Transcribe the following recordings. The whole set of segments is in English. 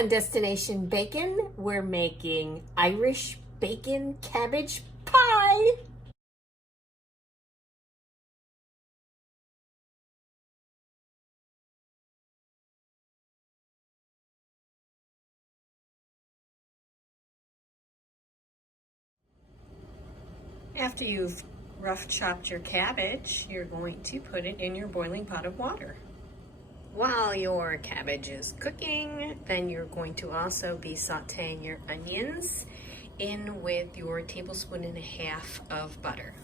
on Destination Bacon, we're making Irish bacon cabbage pie. After you've rough chopped your cabbage, you're going to put it in your boiling pot of water. While your cabbage is cooking, then you're going to also be sauteing your onions in with your 1.5 tablespoons of butter.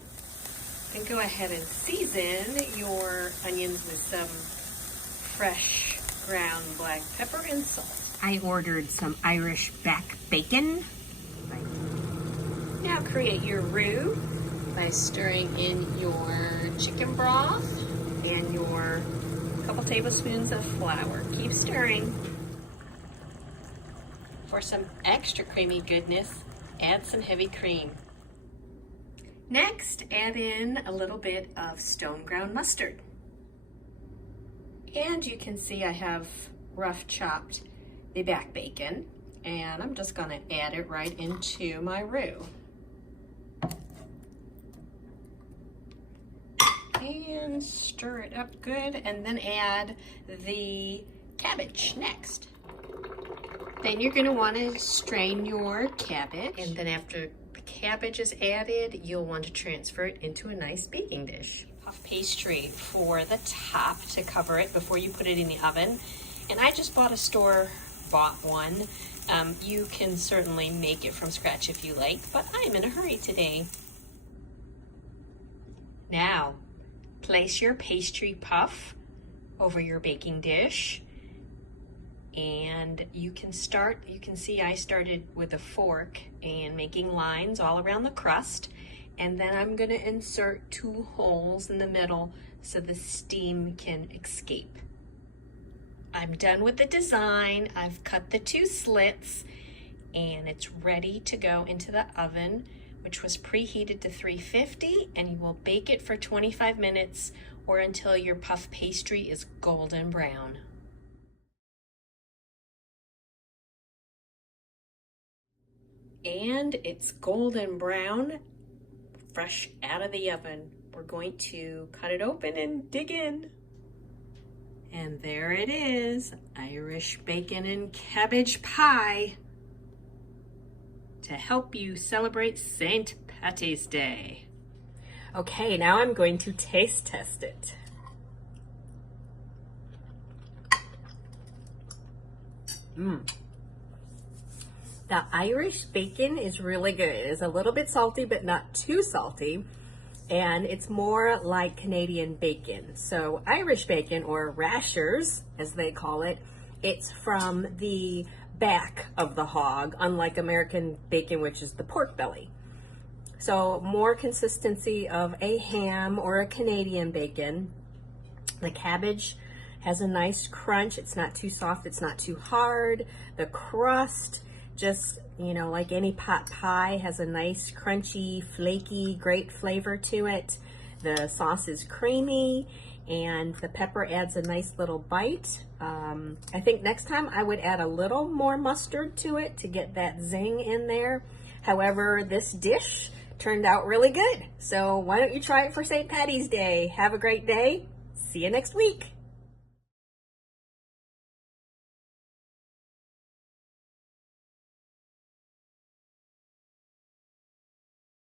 Then go ahead and season your onions with some fresh ground black pepper and salt. I ordered some Irish back bacon. Now create your roux by stirring in your chicken broth and your couple tablespoons of flour. Keep stirring. For some extra creamy goodness, add some heavy cream. Next, add in a little bit of stone ground mustard. And you can see I have rough chopped the back bacon, and I'm just gonna add it right into my roux. And stir it up good, and then add the cabbage next. Then you're gonna wanna strain your cabbage, and then after the cabbage is added, you'll want to transfer it into a nice baking dish. Puff pastry for the top to cover it before you put it in the oven. And I just bought a store-bought one. You can certainly make it from scratch if you like, but I'm in a hurry today. Now, place your pastry puff over your baking dish, and you can see I started with a fork and making lines all around the crust, and then I'm gonna insert 2 holes in the middle so the steam can escape. I'm done with the design. I've cut the 2 slits, and it's ready to go into the oven, which was preheated to 350, and you will bake it for 25 minutes or until your puff pastry is golden brown. And it's golden brown, fresh out of the oven. We're going to cut it open and dig in. And there it is, Irish bacon and cabbage pie, to help you celebrate St. Patty's Day. Okay, now I'm going to taste test it. The Irish bacon is really good. It is a little bit salty, but not too salty. And it's more like Canadian bacon. So Irish bacon, or Rashers, as they call it, it's from the back of the hog, unlike American bacon, which is the pork belly. So more consistency of a ham or a Canadian bacon. The cabbage has a nice crunch. It's not too soft, it's not too hard. The crust, just, you know, like any pot pie, has a nice crunchy, flaky, great flavor to it. The sauce is creamy, and the pepper adds a nice little bite. I think next time I would add a little more mustard to it to get that zing in there. However, this dish turned out really good. So why don't you try it for St. Patty's Day? Have a great day. See you next week.